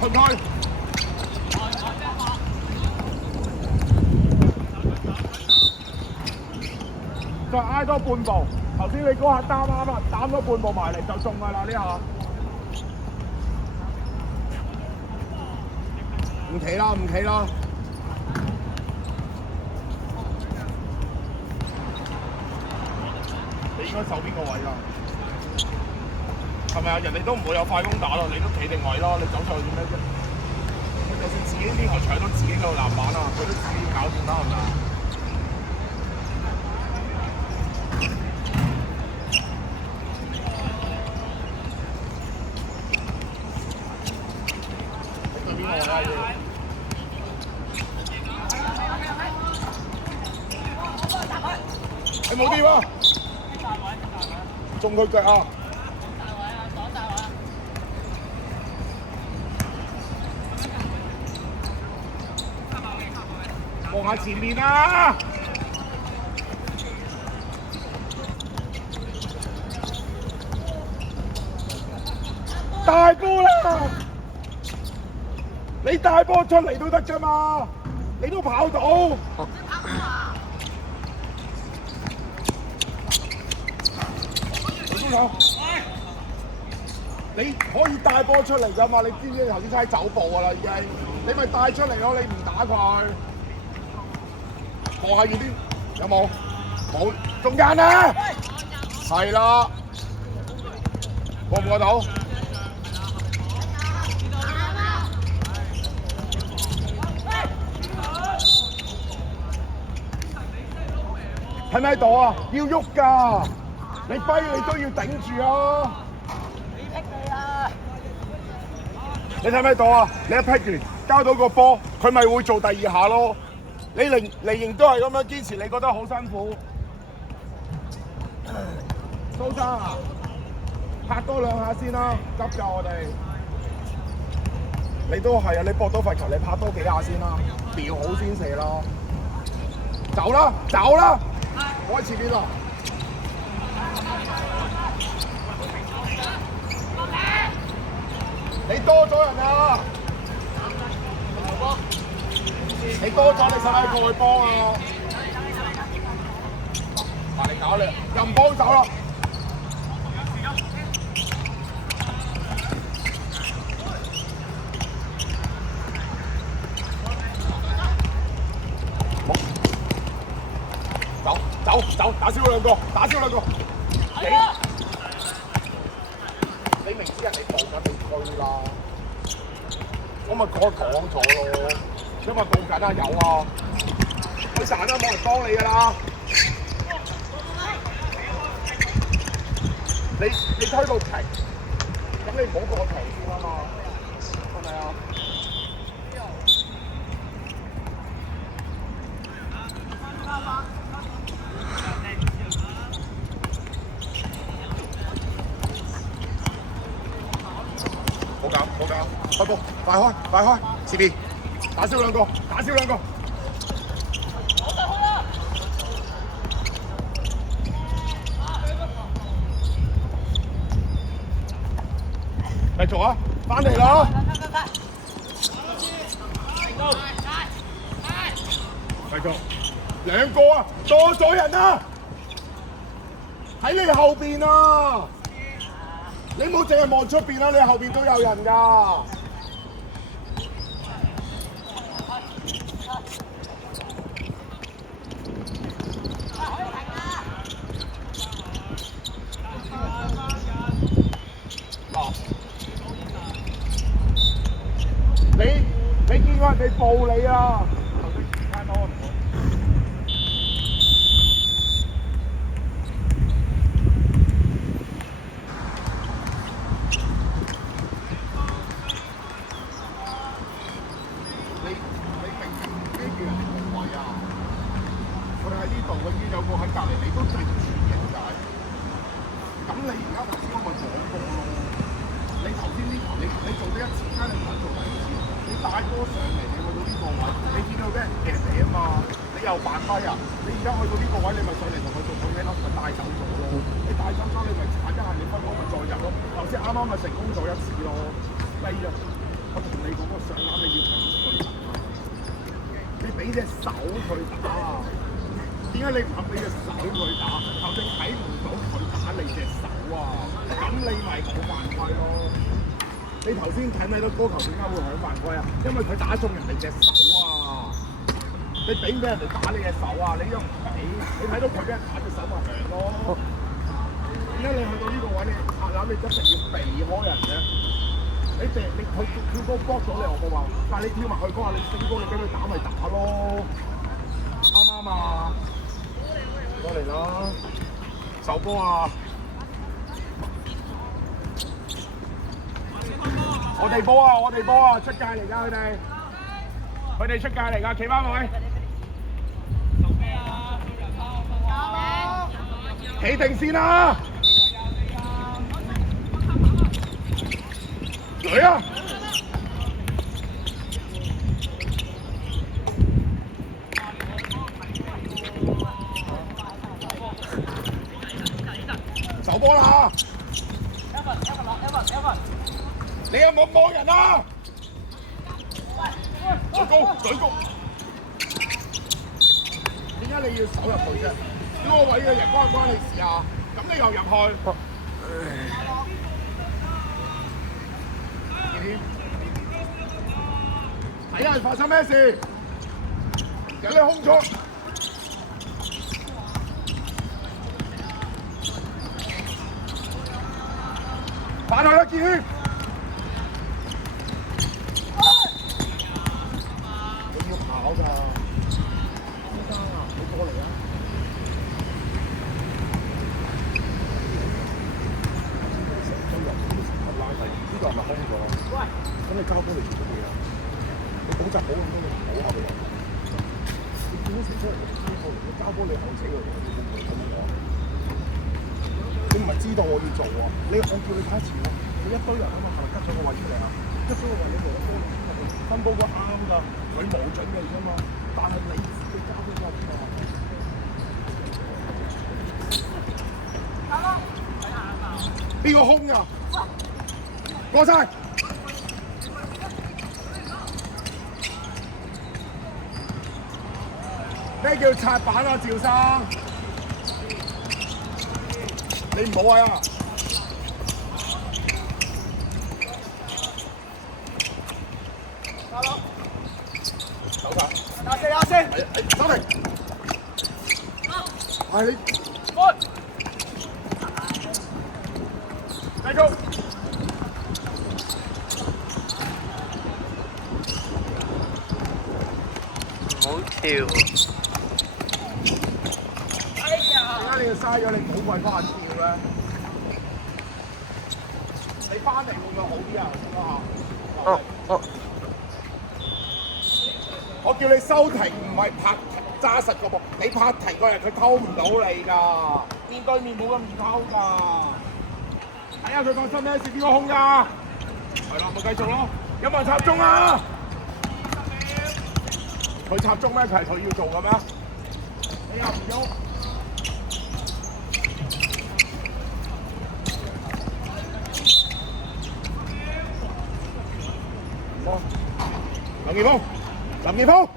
退開。再挨多半步，頭先你嗰下擔啱啦，擔多半步埋嚟就中㗎啦呢下。唔企啦，唔企啦。你應該守邊個位㗎？係咪啊？人哋都唔會有快攻打咯，你都企定位咯，你走上去做咩啫？佢就算自己呢個搶到自己個籃板啊，佢都自己搞掂啦，係咪啊？你對邊個啦要？你冇掂啊！中佢腳啊！望下前面啊！大波啦！你大波出嚟都得㗎嘛，你都跑到。你可以帶波出嚟㗎嘛？你知唔知頭先差走步㗎啦已經？你咪帶出嚟咯，你唔打佢。望下遠啲，有冇？冇，中間啊！係啦，過唔過到？喺咪喺度啊？要喐㗎！你跛你都要頂住啊！你睇唔睇到啊？你一劈完交到個波，佢咪會做第二下咯。你仍都係咁樣堅持，你覺得好辛苦。蘇生啊，拍多兩下先啦，急㗎我哋。你都係啊，你搏到罰球，你拍多幾下先啦，瞄好先射啦。走啦，走啦，開始邊啦。你多咗人啊！你多咗，你使唔使過去幫啊？你搞你，又唔幫手啦！走，打少兩個，打少兩個。你明知人哋做緊你推啦，我咪講咗咯，因為報緊啊有啊，你賺啦冇人幫你㗎啦，你推到停，咁你唔好過場先啊嘛，係咪啊？冇搞，開波，快開，前面打少兩個，繼續啊，翻嚟啦！繼續，兩個啊，多咗人啊，喺你後邊啊！你唔好淨係望出邊啦，你後邊都有人㗎。你見過人哋報你啊？啱啱咪成功咗一次咯，低啊！我同你講個上籃你要俾佢打，你俾隻手佢打啊！點解你唔肯俾隻手佢打？頭先睇唔到佢打你隻手啊！咁你咪冇犯規咯。你頭先睇唔睇到嗰球點解會響犯規啊？因為佢打中人哋隻手啊！你俾唔俾人哋打你隻手啊？你又唔俾，你睇到佢俾人打隻手咪響咯。點解你去到呢個位你壓攬你一定要避開人嘅？你佢跳高 block 咗你我冇話，但係你跳埋去嗰下你升高你俾佢打咪打咯，啱唔啱啊？過嚟啦，手波啊！我哋波啊！我哋波啊！出界嚟㗎佢哋出界嚟㗎，企翻位。企定先啦！嚟啊！手波啦！你有冇望人啊？舉高！點解你要手入去啫？呢個位嘅人關唔關你事啊？咁你又入去？睇下發生咩事？有你空咗。返去啦，傑軒！你要跑㗎，先生啊，你過嚟啊！呢個係咪空咗？喂！咁你交波嚟做乜嘢啊？你補習好咁多，你唔好後邊。你見到成出嚟你交波你後死喎，咁樣。你唔係知道我要做喎，我叫你睇一次喎，你一堆人啊嘛，係咪吉咗個位出嚟啊？吉咗個位你做得波分波個啱㗎，佢冇準備㗎嘛，但係你自己交波㗎嘛。邊個空㗎？過晒！咩叫擦板啊，趙生？你唔好啊！走晒！打四！走嚟！係你。繼續！唔好跳！點解你要嘥咗你寶貴嗰下跳咧？你翻嚟會唔會好啲啊？我叫你收停，唔係拍揸實個波。你拍停個人，佢溝唔到你㗎。面對面冇咁易溝㗎。睇下佢發生咩事，邊個控㗎？係啦，咪繼續咯。有冇人插中啊？佢插中咩？係佢要做嘅咩？你又唔喐？林健鋒，林健鋒。